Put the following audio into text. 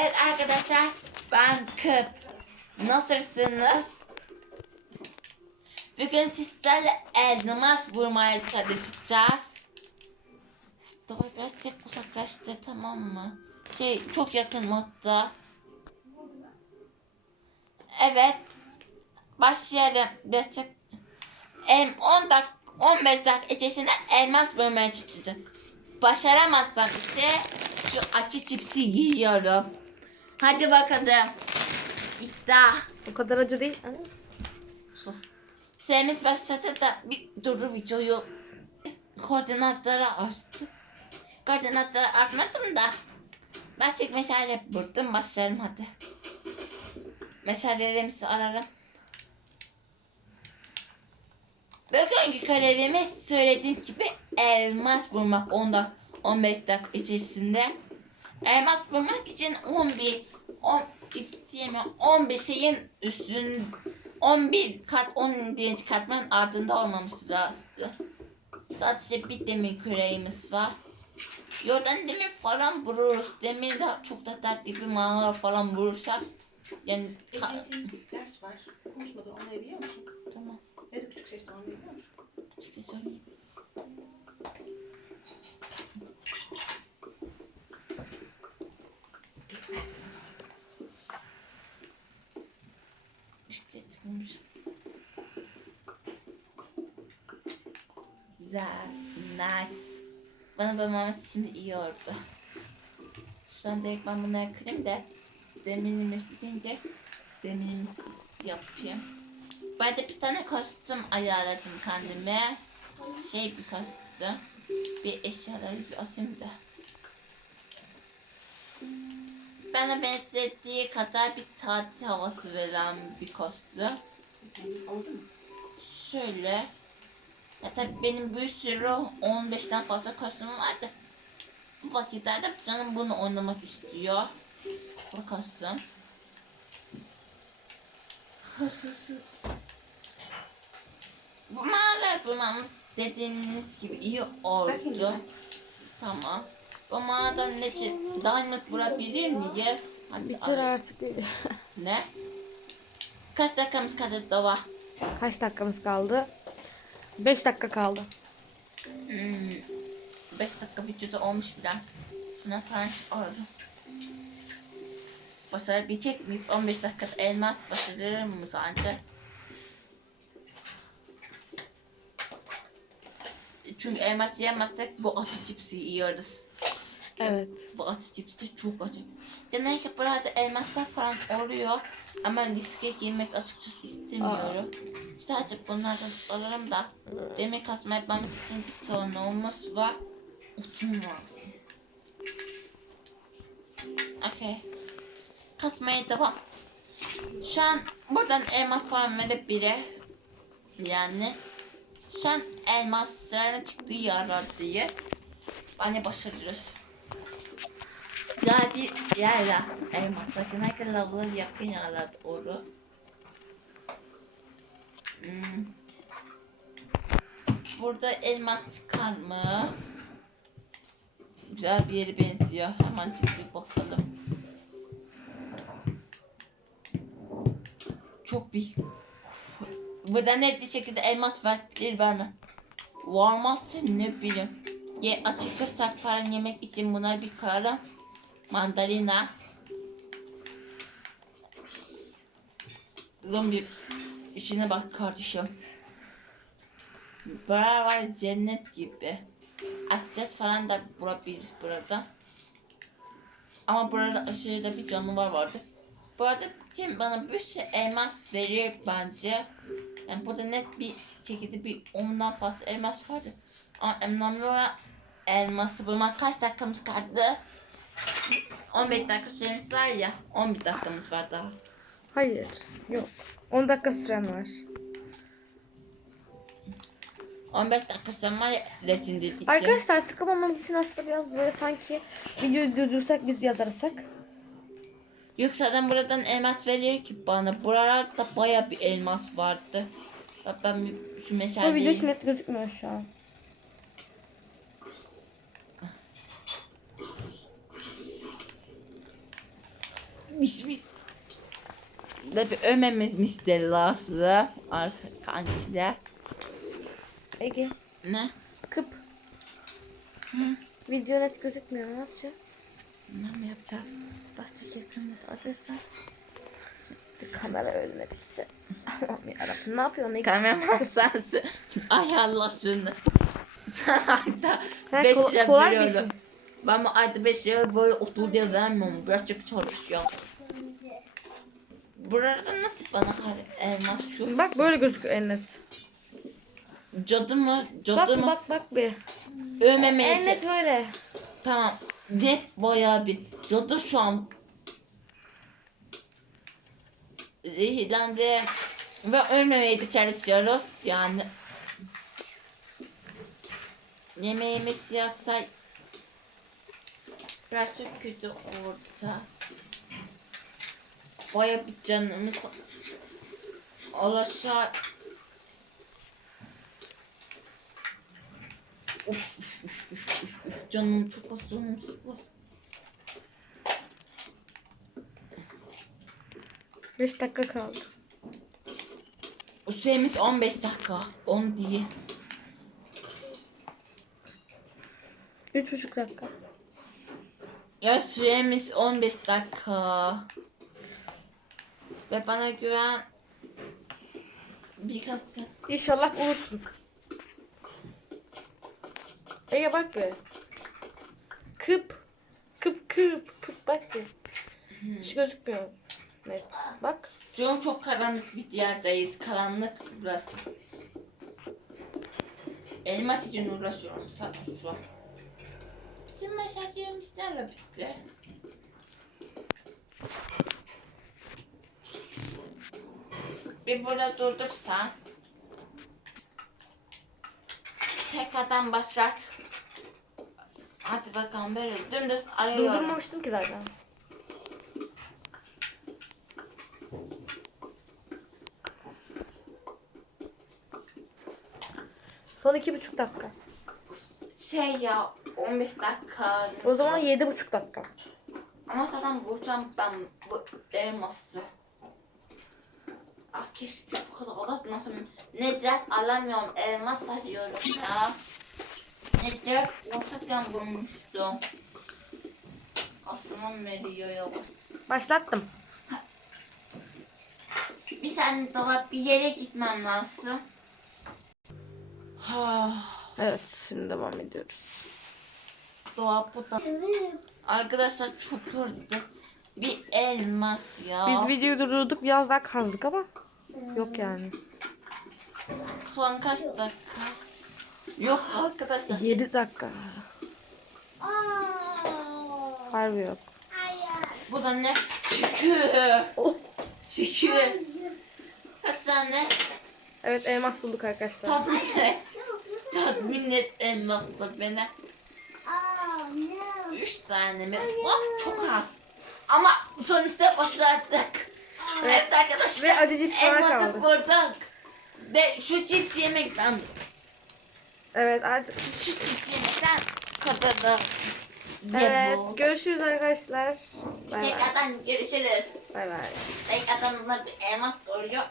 Evet arkadaşlar ben Kıp. Nasılsınız? Bugün sizlerle elmas vurmaya çalışacağız. Daha birazcık uzaklaştı tamam mı? Şey çok yakın modda. Evet. Başlayalım. Birazcık em 10 dak 15 dakika içerisinde elmas vurmaya çalışacağım. Başaramazsam ise şu acı cipsi yiyorum. Hadi bakalım. İddia. O kadar acı değil. Sus. Süremiz başladı da bir durur videoyu. Koordinatları açtık. Koordinatları açmadım da. Ben çek meşale buldum. Başlayalım hadi. Meşalelerimizi ararım. Bugünkü görevimiz söylediğim gibi elmas bulmak 10 dak 15 dakika içerisinde. Elmas bulmak için 11 10 diyemiyorum 11 şeyin üstün 11 kat 11. katmanın ardında olmamız lazım. Sadece bir demir küreğimiz var. Yordan demir falan vururuz. Demir de çok da dertli bir mağara falan vurursak yani ka- Ege'cim ders var. Konuşmadan anlayabiliyor musun? tamam. Ne de küçük sesle anlayabiliyor musun? İşte söyleyeyim. Evet. Güzel. Nice. Bana bakmamız şimdi iyi oldu. Şu an direkt ben bunları kırayım da demirimiz bitince demirimizi yapayım. Ben de bir tane kostüm ayarladım kendime. Şey bir kostüm. Bir eşyaları bir atayım da. Bana benzediği kadar bir tatil havası veren bir kostüm. Oldu? Şöyle. Ya tabii benim bir sürü 15'ten fazla kostümüm vardı. Bu vakitlerde canım bunu oynamak istiyor. Bu kostüm. Hırsızı. Bu mağara bulmamız dediğiniz gibi iyi oldu. Tamam. Bu mağaradan ne için diamond vurabilir miyiz? Hadi bitir arayalım. artık. Ne? Kaç dakikamız kaldı Dova? Kaç dakikamız kaldı? 5 dakika kaldı. 5 Hmm, dakika videoda olmuş bile. Şuna falan çıkardım. Başarabilecek miyiz? 15 dakikada elmas başarır mı sence? Çünkü elmas yemezsek bu acı cipsi yiyoruz. Evet. Bu acı cips de çok acı. Genellikle burada elmaslar falan oluyor. Ama riske girmek açıkçası istemiyorum. Sadece bunlardan alırım da demir kasma yapmamız için bir sorunumuz var. Uçum lazım. Okey. Kasmaya devam. Şu an buradan elmas falan verebilir. Yani şu an elmasların çıktığı yerler diye. Bence başarırız. Bir yer lazım elmaslar. Genellikle lavları yakın yerlerde olur. Hmm. Burada elmas çıkar mı? Güzel bir yere benziyor. Hemen bir bakalım. Çok büyük. Burada net bir şekilde elmas verir bana. Varmazsa ne bileyim. Ye açıkırsak falan yemek için bunlar bir kara. Mandalina. Zombi işine bak kardeşim. Bura var cennet gibi. Akses falan da bulabiliriz burada. Ama burada aşırı da bir canavar vardı. Bu arada Tim bana bir sürü elmas verir bence. Yani burada net bir şekilde bir ondan fazla elmas vardı. Ama önemli olan elması bulmak kaç dakikamız kaldı? 15 dakika süremiz var ya. 11 dakikamız var daha. Hayır. Yok. 10 dakika süren var. 15 dakika sonra var ya için. Arkadaşlar sıkılmamanız için aslında biraz böyle sanki videoyu durdursak biz biraz arasak. Zaten buradan elmas veriyor ki bana. Buralarda baya bir elmas vardı. Bak ben şu Bu video meşaleyi... hiç net gözükmüyor şu an. Bismillah. Tabi ölmemiz müstellası arkadaşlar. Ege Ne? kıp. Hı. Video net gözükmüyor ne yapacağız? Ne mi yapacağız? Bahçe yakında alırsan. Kamera ölmediyse. Allah'ım yarabbim ne yapıyorsun Ege? Kameraman sensin. Ay Allah şunu. Sen ayda Ha, 5 kol- lira veriyorum. Ben bu ayda 5 lira böyle 30 lira vermiyorum. Birazcık çalışıyorum. Burada nasıl bana elmas şu? Bak böyle gözüküyor en net. Cadı mı? Cadı Bak mı? bak bak bir. Övmemeye En net çalış- böyle. Tamam. Net bayağı bir. Cadı şu an. Zehirlendi. Ve ölmemeye de çalışıyoruz. Yani. Yemeğimiz yaksa biraz çok kötü orta. Baya bir canımız alaşağı Uf, uf, uf, uf, uf, uf. Canım çok az canım çok az. 5 dakika kaldı. O süremiz 15 dakika. 10 diye. 3,5 dakika. Ya süremiz 15 dakika. Ve bana güven. Birkaç İnşallah bulursun. Ege bak be. Kıp. Kıp kıp. Kıp bak be. Hiç gözükmüyor. Net. Bak. Canım çok karanlık bir yerdeyiz. Karanlık burası. Elmas için uğraşıyorum zaten şu an. Bizim meşakirimiz nerede bitti? Bir burada durdursan. Tekrardan başlat. Hadi bakalım böyle dümdüz arıyorum. Durdurmamıştım ki zaten. Son iki buçuk dakika. Şey ya 15 dakika. O zaman yedi buçuk dakika. Ama zaten bulacağım ben bu elması. Ah keşke bu kadar aratmasam. Neden alamıyorum? Elmas arıyorum ya. Neden ortadan bulmuştum. Aslında veriyor ya. Başlattım. Bir saniye daha bir yere gitmem lazım. Ha, Evet şimdi devam ediyoruz. Doğa bu da. Arkadaşlar çok yordu. Bir elmas ya. Biz videoyu durdurduk biraz daha kazdık ama yok yani. Son kaç dakika? Yok arkadaşlar. 7 dakika. Harbi yok. Bu da ne? Şükür. Oh. Şükür. Kaç tane? Evet elmas bulduk arkadaşlar. Tatmin et. Tatmin et elmasla beni. Üç tane mi? Bak çok az. Ama sonuçta başardık. Evet arkadaşlar. Ve acı cips Elması kaldı. bulduk. Ve şu cips yemekten, Evet artık. şu cips yemekten kadar Evet görüşürüz arkadaşlar. Bay bay. Tekrardan görüşürüz. Bay bay. Tekrardan bunlar bir elmas koruyor.